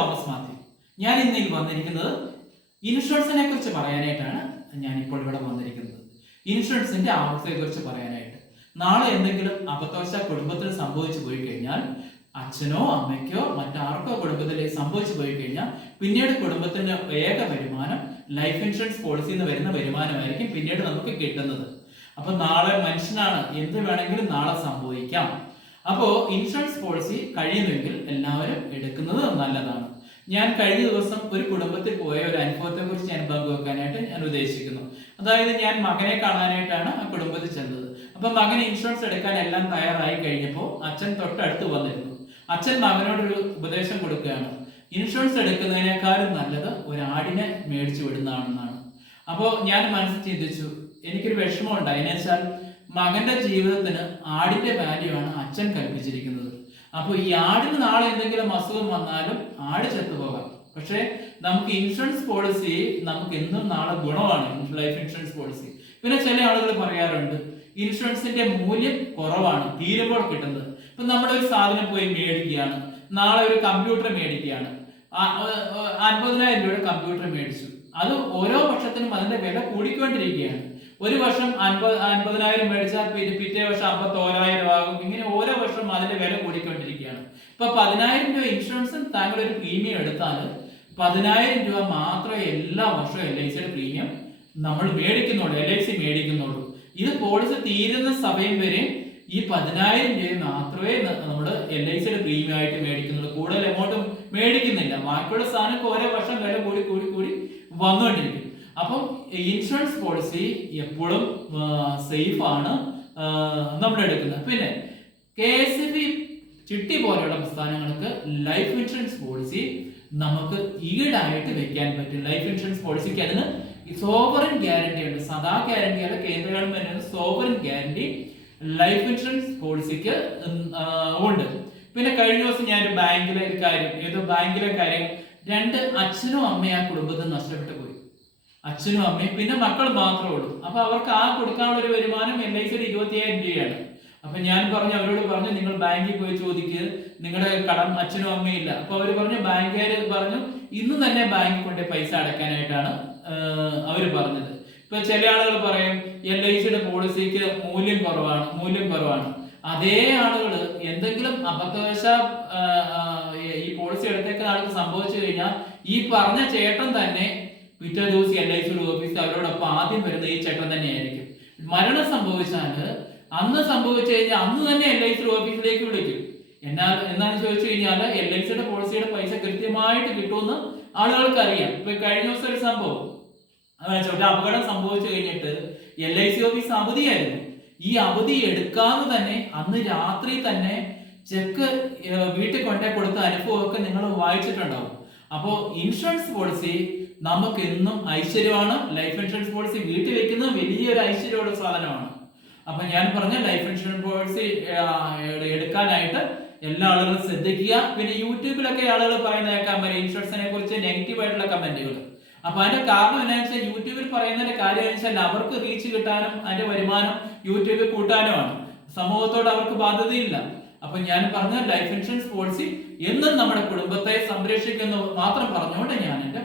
Thomas Mathew. ഞാൻ ഇന്ന് വന്നിരിക്കുന്നത് ഇൻഷുറൻസിനെ കുറിച്ച് പറയാനായിട്ടാണ്. ഞാൻ ഇപ്പോൾ ഇവിടെ വന്നിരിക്കുന്നത് ഇൻഷുറൻസിന്റെ ആവശ്യത്തെ കുറിച്ച് പറയാനായിട്ട്. നാളെ എന്തെങ്കിലും അബദ്ധവശാൽ കുടുംബത്തിൽ സംഭവിച്ചു പോയി കഴിഞ്ഞാൽ, അച്ഛനോ അമ്മയ്ക്കോ മറ്റാർക്കോ കുടുംബത്തിൽ സംഭവിച്ചു പോയി കഴിഞ്ഞാൽ, പിന്നീട് കുടുംബത്തിന്റെ ഏക വരുമാനം ലൈഫ് ഇൻഷുറൻസ് പോളിസിയിൽ നിന്ന് വരുന്ന വരുമാനമായിരിക്കും പിന്നീട് നമുക്ക് കിട്ടുന്നത്. അപ്പൊ നാളെ മനുഷ്യനാണ്, എന്ത് വേണമെങ്കിലും നാളെ സംഭവിക്കാം. അപ്പോ ഇൻഷുറൻസ് പോളിസി കഴിയുമെങ്കിൽ എല്ലാവരും എടുക്കുന്നത് നല്ലതാണ്. ഞാൻ കഴിഞ്ഞ ദിവസം ഒരു കുടുംബത്തിൽ പോയ ഒരു അനുഭവത്തെ കുറിച്ച് ഞാൻ പങ്കുവെക്കാനായിട്ട് ഞാൻ ഉദ്ദേശിക്കുന്നു. അതായത് ഞാൻ മകനെ കാണാനായിട്ടാണ് ആ കുടുംബത്തിൽ ചെന്നത്. അപ്പൊ മകൻ ഇൻഷുറൻസ് എടുക്കാൻ എല്ലാം തയ്യാറായി കഴിഞ്ഞപ്പോൾ അച്ഛൻ തൊട്ടടുത്ത് വന്നിരുന്നു. അച്ഛൻ മകനോടൊരു ഉപദേശം കൊടുക്കുകയാണ്, ഇൻഷുറൻസ് എടുക്കുന്നതിനേക്കാളും നല്ലത് ഒരു ആടിനെ മേടിച്ചു വിടുന്നതാണെന്നാണ്. അപ്പോൾ ഞാൻ മനസ്സിൽ ചിന്തിച്ചു, എനിക്കൊരു വിഷമം ഉണ്ടായി. എന്നുവെച്ചാൽ മകന്റെ ജീവിതത്തിന് ആടിന്റെ വാല്യൂ ആണ് അച്ഛൻ കൽപ്പിച്ചിരിക്കുന്നത്. അപ്പോൾ ഈ ആടിന് നാളെ എന്തെങ്കിലും അസുഖം വന്നാലും ആട് ചത്തുപോകാം. പക്ഷേ നമുക്ക് ഇൻഷുറൻസ് പോളിസി നമുക്ക് എന്നും നാളെ ഗുണമാണ് ലൈഫ് ഇൻഷുറൻസ് പോളിസി. പിന്നെ ചില ആളുകൾ പറയാറുണ്ട് ഇൻഷുറൻസിന്റെ മൂല്യം കുറവാണ്, തീരുമ്പോൾ കിട്ടുന്നത്. ഇപ്പൊ നമ്മളൊരു സാധനം പോയി മേടിക്കുകയാണ്, നാളെ ഒരു കമ്പ്യൂട്ടർ മേടിക്കുകയാണ്, 50,000 രൂപയുടെ കമ്പ്യൂട്ടർ മേടിച്ചു. അത് ഓരോ വർഷത്തിനും അതിന്റെ വില കൂടിക്കൊണ്ടിരിക്കുകയാണ്. ഒരു വർഷം 50,000 മേടിച്ചാൽ പിറ്റേ വർഷം 51,000 ആകും. ഇങ്ങനെ ഓരോ വർഷം അതിന്റെ വില കൂടിക്കൊണ്ടിരിക്കുകയാണ്. ഇപ്പൊ 10,000 രൂപ ഇൻഷുറൻസും താങ്കൾ ഒരു പ്രീമിയം എടുത്താൽ 10,000 രൂപ മാത്രമേ എല്ലാ വർഷവും LICയുടെ പ്രീമിയം നമ്മൾ മേടിക്കുന്നുള്ളൂ, LIC മേടിക്കുന്നുള്ളൂ. ഇത് പോളിസി തീരുന്ന സമയം വരെ ഈ 10,000 രൂപ മാത്രമേ നമ്മൾ LICയുടെ പ്രീമിയം ആയിട്ട് മേടിക്കുന്നുള്ളൂ. കൂടുതൽ എമൗണ്ട് മേടിക്കുന്നില്ല. ബാക്കിയുള്ള സാധനം ഓരോ വർഷം വില കൂടി കൂടി കൂടി വന്നുകൊണ്ടിരിക്കും. അപ്പം ഇൻഷുറൻസ് പോളിസി എപ്പോഴും സേഫ് ആണ് നമ്മൾ എടുക്കുന്നത്. പിന്നെ KSF ചിട്ടി പോലെയുള്ള പ്രസ്ഥാനങ്ങൾക്ക് ലൈഫ് ഇൻഷുറൻസ് പോളിസി നമുക്ക് ഈടായിട്ട് വെക്കാൻ പറ്റും. ലൈഫ് ഇൻഷുറൻസ് പോളിസിക്ക് അതിന് സോവറിൻ ഗ്യാരണ്ടി ഉണ്ട്. സദാ ഗ്യാരണ്ടി അല്ല, കേന്ദ്ര ഗവൺമെന്റിന് സോവറിൻ ഗ്യാരണ്ടി ലൈഫ് ഇൻഷുറൻസ് പോളിസിക്ക് ഉണ്ട്. പിന്നെ കഴിഞ്ഞ ദിവസം ഞാൻ ഒരു ബാങ്കിലെ കാര്യം 2 അച്ഛനും അമ്മയും ആ കുടുംബത്തിൽ നഷ്ടപ്പെട്ടു പോയി. അച്ഛനും അമ്മയും പിന്നെ മക്കൾ മാത്രമേ ഉള്ളൂ. അപ്പൊ അവർക്ക് ആ കൊടുക്കാനുള്ള ഒരു വരുമാനം LICയുടെ 25,000 രൂപയാണ്. അപ്പൊ ഞാൻ അവരോട് പറഞ്ഞു നിങ്ങൾ ബാങ്കിൽ പോയി ചോദിക്കുക, നിങ്ങളുടെ കടം അച്ഛനും അമ്മയും ഇല്ല. അപ്പൊ അവര് ബാങ്കുകാർ പറഞ്ഞു ഇന്ന് തന്നെ ബാങ്കിൽ കൊണ്ട് പൈസ അടയ്ക്കാനായിട്ടാണ് അവര് പറഞ്ഞത്. ഇപ്പൊ ചില ആളുകൾ പറയും LICയുടെ പോളിസിക്ക് മൂല്യം കുറവാണ്. അതേ ആളുകൾ എന്തെങ്കിലും അബദ്ധവശാൽ ഈ പോളിസി എടുത്തേക്കുന്ന ആൾക്ക് സംഭവിച്ചു കഴിഞ്ഞാൽ ഈ പറഞ്ഞ ചേട്ടൻ തന്നെ പിറ്റേ ദിവസം LICയുടെ ഓഫീസ് അവരോടൊപ്പം ആദ്യം വരുന്ന ഈ ചേട്ടൻ തന്നെയായിരിക്കും. മരണം സംഭവിച്ചാല് അന്ന് സംഭവിച്ചു കഴിഞ്ഞാൽ അന്ന് തന്നെ LICയുടെ ഓഫീസിലേക്ക് വിളിക്കും. എന്നാന്ന് ചോദിച്ചു കഴിഞ്ഞാൽ LICയുടെ പോളിസിയുടെ പൈസ കൃത്യമായിട്ട് കിട്ടുമെന്ന് ആളുകൾക്ക് അറിയാം. ഇപ്പൊ കഴിഞ്ഞ ദിവസം ഒരു സംഭവം, ഒരു അപകടം സംഭവിച്ചു കഴിഞ്ഞിട്ട് LIC ഓഫീസ് അവധിയായിരുന്നു. ഈ അവധി എടുക്കാതെ തന്നെ അന്ന് രാത്രി തന്നെ ചെക്ക് വീട്ടിൽ കൊണ്ടേ കൊടുത്ത അനുഭവമൊക്കെ നിങ്ങൾ വായിച്ചിട്ടുണ്ടാവും. അപ്പോൾ ഇൻഷുറൻസ് പോളിസി നമുക്ക് എന്നും ഐശ്വര്യമാണ്. ലൈഫ് ഇൻഷുറൻസ് പോളിസി വീട്ടിൽ വെക്കുന്നത് വലിയൊരു ഐശ്വര്യമുള്ള സാധനമാണ്. അപ്പൊ ഞാൻ പറഞ്ഞ ലൈഫ് ഇൻഷുറൻസ് പോളിസി എടുക്കാനായിട്ട് എല്ലാ ആളുകളും ശ്രദ്ധിക്കുക. പിന്നെ യൂട്യൂബിലൊക്കെ ആളുകൾ പറയുന്ന കേൾക്കാൻ ഇൻഷുറൻസിനെ കുറിച്ച് നെഗറ്റീവ് ആയിട്ടുള്ള കമന്റുകൾ. അപ്പൊ അതിന്റെ കാരണം എന്താണെന്ന് വെച്ചാൽ യൂട്യൂബിൽ പറയുന്നതിന്റെ കാര്യം വെച്ചാൽ അവർക്ക് റീച്ച് കിട്ടാനും അതിന്റെ വരുമാനം യൂട്യൂബിൽ കൂട്ടാനുമാണ്. സമൂഹത്തോട് അവർക്ക് ബാധ്യതയില്ല. അപ്പൊ ഞാൻ പറഞ്ഞ ലൈഫ് ഇൻഷുറൻസ് പോളിസി എന്നും നമ്മുടെ കുടുംബത്തെ സംരക്ഷിക്കുന്നു മാത്രം പറഞ്ഞുകൊണ്ട് ഞാൻ എന്റെ